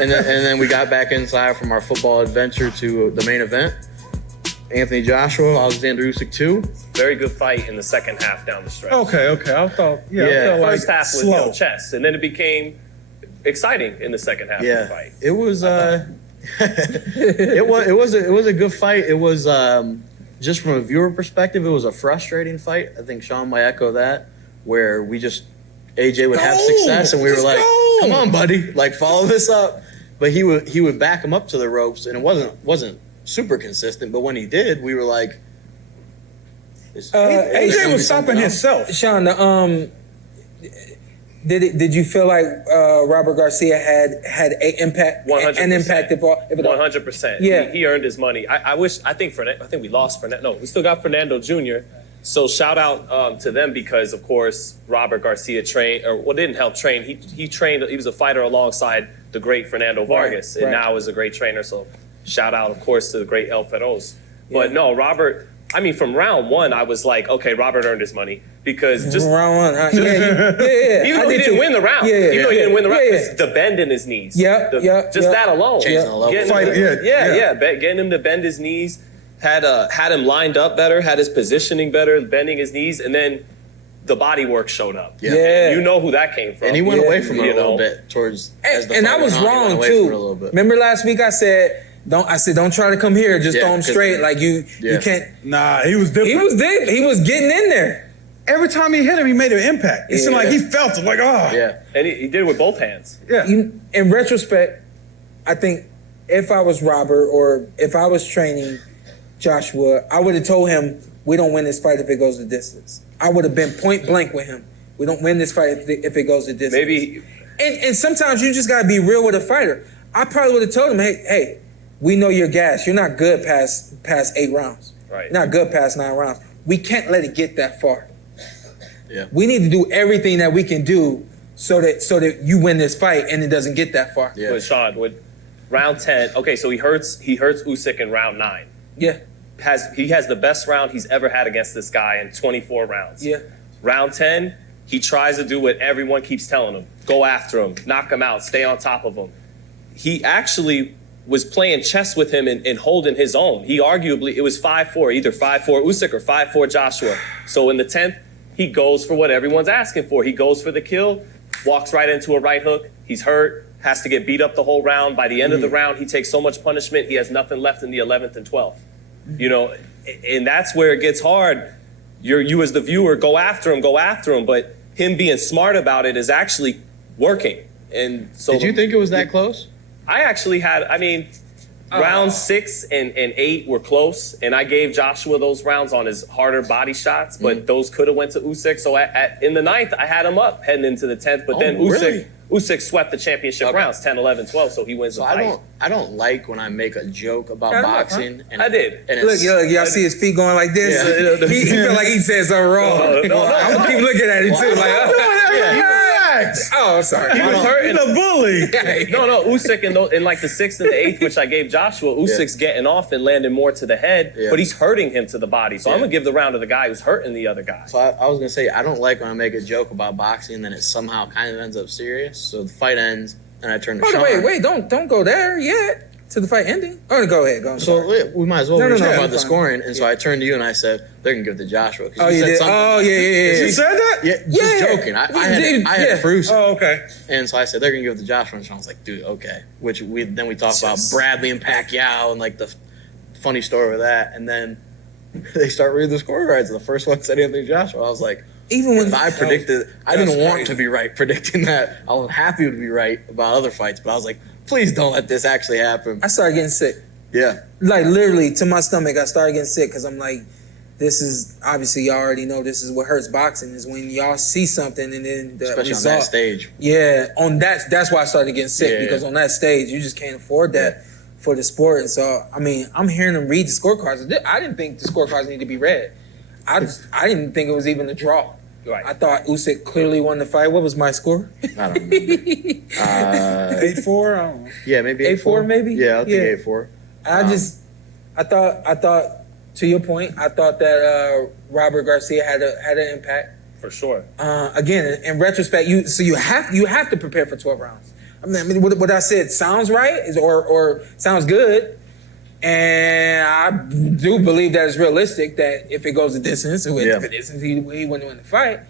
And then we got back inside from our football adventure to the main event. Anthony Joshua, Oleksandr Usyk 2. Very good fight in the second half down the stretch. Okay. I felt First half was slow. chess, and then it became exciting in the second half of the fight. It was it was a good fight. It was just from a viewer perspective, it was a frustrating fight. I think Shawn might echo that, where AJ would have success and we were like, come on, buddy, like follow this up. But he would back him up to the ropes, and it wasn't super consistent, but when he did, we were like, AJ was stopping himself. Shawn, did you feel like Robert Garcia had an impact? 100%. An impact if 100%. Yeah. He earned his money. I think we lost Fernando. No, we still got Fernando Jr. So shout out to them because, of course, Robert Garcia didn't help train. He trained. He was a fighter alongside the great Fernando Vargas, and now is a great trainer. So shout out, of course, to the great El Feroz. But no, Robert. I mean, from round one, I was like, okay, Robert earned his money because just round one. even though he didn't win the round, even though he didn't win the round, it's the bend in his knees. Just that alone. Getting him to bend his knees, had him lined up better, had his positioning better, bending his knees, and then the body work showed up. Yeah. You know who that came from. And he went away from it a little bit towards. And I was wrong too. Remember last week I said, don't try to come here. Just throw him straight. Like you can't. Nah, he was different. He was getting in there. Every time he hit him, he made an impact. It seemed like he felt it. Like, Yeah, and he did it with both hands. Yeah. In retrospect, I think if I was Robert or if I was training Joshua, I would have told him, we don't win this fight if it goes the distance. I would have been point blank with him. We don't win this fight if it goes the distance. Maybe. And sometimes you just got to be real with a fighter. I probably would have told him, hey, we know you're gassed. You're not good past 8 rounds. Right. You're not good past 9 rounds. We can't let it get that far. Yeah. We need to do everything that we can do so that you win this fight and it doesn't get that far. Yeah. But Shawn, with round 10, okay, so he hurts Usyk in round 9. Yeah. He has the best round he's ever had against this guy in 24 rounds. Yeah. Round 10, he tries to do what everyone keeps telling him. Go after him, knock him out, stay on top of him. He actually was playing chess with him and holding his own. He arguably, it was 5-4, either 5-4 Usyk or 5-4 Joshua. So in the 10th, he goes for what everyone's asking for. He goes for the kill, walks right into a right hook. He's hurt, has to get beat up the whole round. By the end of the round, he takes so much punishment, he has nothing left in the 11th and 12th. You know, and that's where it gets hard. You as the viewer, go after him, but him being smart about it is actually working. And so did you think it was that close? I actually had, rounds 6 and 8 were close, and I gave Joshua those rounds on his harder body shots, but those could have went to Usyk. So in the 9th, I had him up heading into the 10th, but then Usyk swept the championship rounds, 10, 11, 12, so he wins the fight. I don't like when I make a joke about boxing. And I did. And Look, y'all see his feet going like this? Yeah. He feel like he said something wrong. I'm going to keep looking at him, too. Oh, sorry. He was hurting. He's a bully. No, Usyk in like the 6th and the 8th, which I gave Joshua, Usyk's getting off and landing more to the head, but he's hurting him to the body. So I'm going to give the round to the guy who's hurting the other guy. So I was going to say, I don't like when I make a joke about boxing and then it somehow kind of ends up serious. So the fight ends and I turn to Shawn. Wait, don't go there yet. To the fight ending? Oh, go ahead. So we might as well talk about the scoring. And so I turned to you and I said, they're going to give it to Joshua. Oh, you did? Oh, yeah. You said that? Yeah, just joking. I had it fruit. Oh, okay. And so I said, they're going to give it to Joshua. And Sean was like, dude, okay. Which we talked about Bradley and Pacquiao and like the funny story with that. And then they start reading the scorecards. And the first one said Anthony Joshua. I was like, even when I predicted, I didn't want to be right predicting that. I was happy to be right about other fights, but I was like, please don't let this actually happen. I started getting sick. Yeah. Like literally to my stomach, I started getting sick because I'm like, this is, obviously y'all already know this is what hurts boxing is when y'all see something and then the especially result. On that stage. Yeah, that's why I started getting sick because on that stage, you just can't afford that for the sport. And so, I mean, I'm hearing them read the scorecards. I didn't think the scorecards need to be read. I didn't think it was even a draw. Right. I thought Usyk clearly won the fight. What was my score? I don't remember. 8-4? I don't know. Yeah, maybe 8-4 maybe? Yeah, I think 8-4. I thought, to your point, I thought that Robert Garcia had an impact. For sure. Again, in retrospect, you have to prepare for 12 rounds. I mean, what I said sounds right or sounds good. And I do believe that it's realistic that if it goes the distance, if it isn't, he wouldn't win the fight.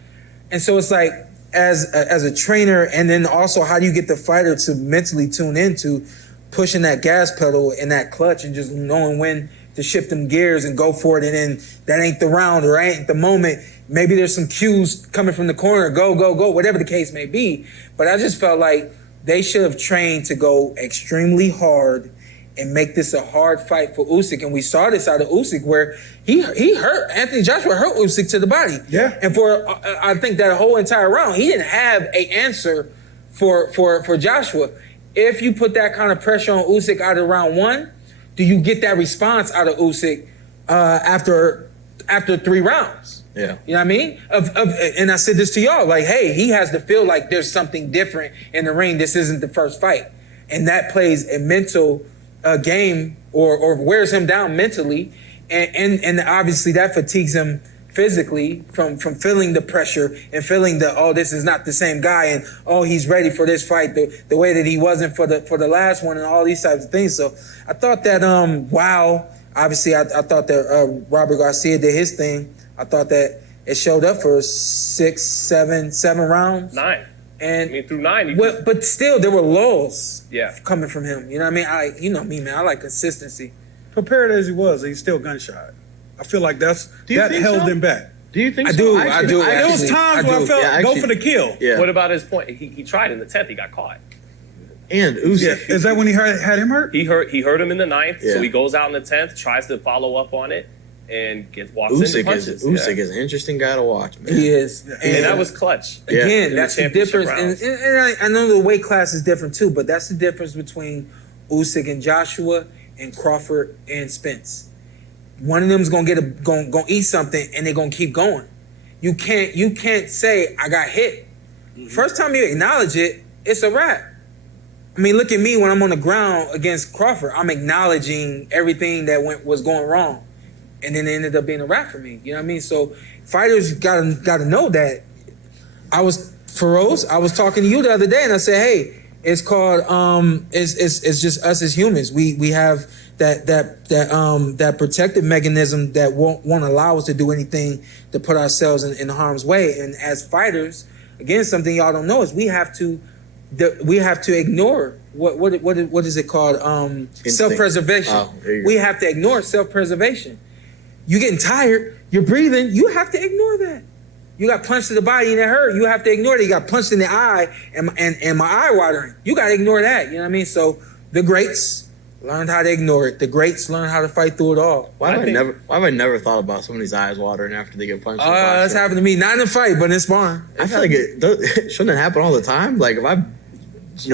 And so it's like, as a trainer, and then also how do you get the fighter to mentally tune into pushing that gas pedal and that clutch and just knowing when to shift them gears and go for it, and then that ain't the round or ain't the moment. Maybe there's some cues coming from the corner, go, whatever the case may be. But I just felt like they should have trained to go extremely hard and make this a hard fight for Usyk. And we saw this out of Usyk where he hurt, Anthony Joshua hurt Usyk to the body. Yeah. And for, I think that whole entire round, he didn't have an answer for Joshua. If you put that kind of pressure on Usyk out of round one, do you get that response out of Usyk after 3 rounds? Yeah. You know what I mean? And I said this to y'all, like, hey, he has to feel like there's something different in the ring. This isn't the first fight. And that plays a mental game or wears him down mentally. And obviously that fatigues him physically from feeling the pressure and feeling this is not the same guy, and he's ready for this fight the way that he wasn't for the last one, and all these types of things. So I thought that obviously I thought that Robert Garcia did his thing. I thought that it showed up for 7 rounds. 9. And I mean, through 9. But still, there were lulls coming from him. You know what I mean? You know me, man. I like consistency. Prepared as he was, he's still gunshot. I feel like that held him back. Do you think I so? do. There was times where I felt go for the kill. Yeah. What about his point? He tried in the 10th. He got caught. And Usyk. Yeah. Is that when he had him hurt? He hurt him in the 9th, Yeah. so he goes out in the 10th, tries to follow up on it, and walks into punches. Usyk is an interesting guy to watch, man. He is. Yeah. And that was clutch. Again, In that's the the difference. championship And I know the weight class is different too, but that's the difference between Usyk and Joshua and Crawford and Spence. One of them's gonna eat something and they're gonna keep going. You can't say I got hit. First time you acknowledge it, it's a wrap. I mean, look at me when I'm on the ground against Crawford. I'm acknowledging everything that was going wrong, and then it ended up being a wrap for me. You know what I mean? So fighters gotta know that. I was Feroz. I was talking to you the other day, and I said, hey, it's called it's just us as humans. We have that protective mechanism that won't allow us to do anything to put ourselves in harm's way. And as fighters, again, something y'all don't know is we have to ignore what is it called? Self-preservation. Oh, there you go. We have to ignore self-preservation. You're getting tired. You're breathing. You have to ignore that. You got punched in the body and it hurt. You have to ignore it. You got punched in the eye and my eye watering. You got to ignore that. You know what I mean? So the greats learned how to ignore it. The greats learned how to fight through it all. Why have I never thought about somebody's eyes watering after they get punched? That's happened to me. Not in a fight, but in sparring. I feel like it shouldn't it happen all the time. Like if I,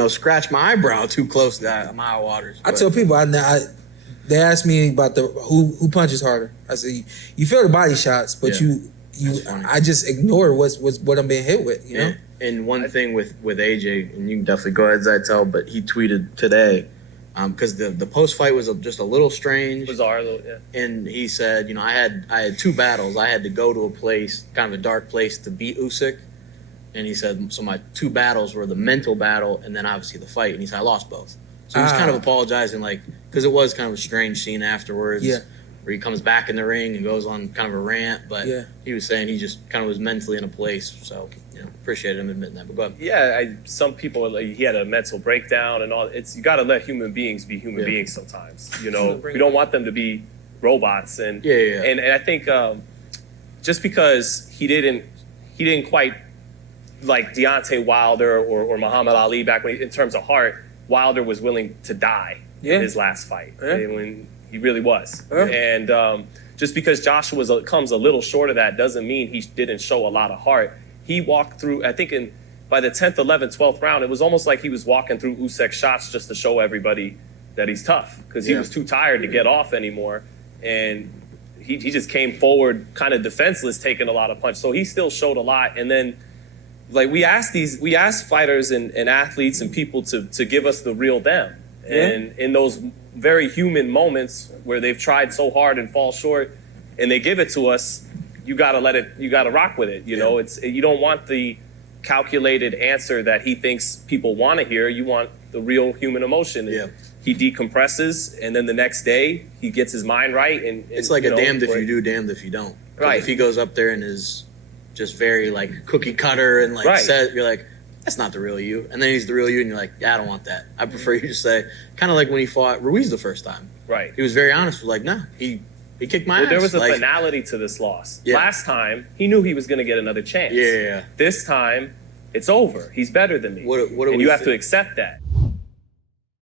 scratch my eyebrow too close to that, my eye waters. I tell people, they ask me about who punches harder. I say, you feel the body shots, but I just ignore what I'm being hit with, you know? And one thing with AJ, and you can definitely go ahead, Zittel, but he tweeted today, because the post-fight was just a little strange. Bizarre, yeah. And he said, I had 2 battles. I had to go to a place, kind of a dark place, to beat Usyk. And he said, so my 2 battles were the mental battle and then obviously the fight. And he said, I lost both. So he was kind of apologizing, because it was kind of a strange scene afterwards. Yeah. Where he comes back in the ring and goes on kind of a rant. But he was saying he just kind of was mentally in a place. So, appreciate him admitting that. But go ahead. Yeah, some people, he had a mental breakdown and all. You got to let human beings be human beings sometimes. We don't want them to be robots. And and I think just because he didn't quite like Deontay Wilder or Muhammad Ali back when in terms of heart, Wilder was willing to die in his last fight. When he really was. And just because Joshua comes a little short of that doesn't mean he didn't show a lot of heart. He walked through, I think by the 10th, 11th, 12th round, it was almost like he was walking through Usyk's shots just to show everybody that he's tough because he was too tired to get off anymore. And he just came forward kind of defenseless, taking a lot of punches. So he still showed a lot. And then we ask fighters and athletes and people to give us the real them. And in those very human moments where they've tried so hard and fall short and they give it to us, you gotta rock with it. You know, you don't want the calculated answer that he thinks people want to hear. You want the real human emotion. Yeah. He decompresses, and then the next day he gets his mind right. And it's like a damned if you do, damned if you don't. Right. If he goes up there and is just very like cookie cutter and like said, you're like, that's not the real you. And then he's the real you, and you're like, yeah, I don't want that. I prefer you to say, kind of like when he fought Ruiz the first time. Right. He was very honest. Was like, no, he kicked my ass. There was a like, finality to this loss. Yeah. Last time, he knew he was going to get another chance. Yeah. This time, it's over. He's better than me. What do and we you have think? to accept that.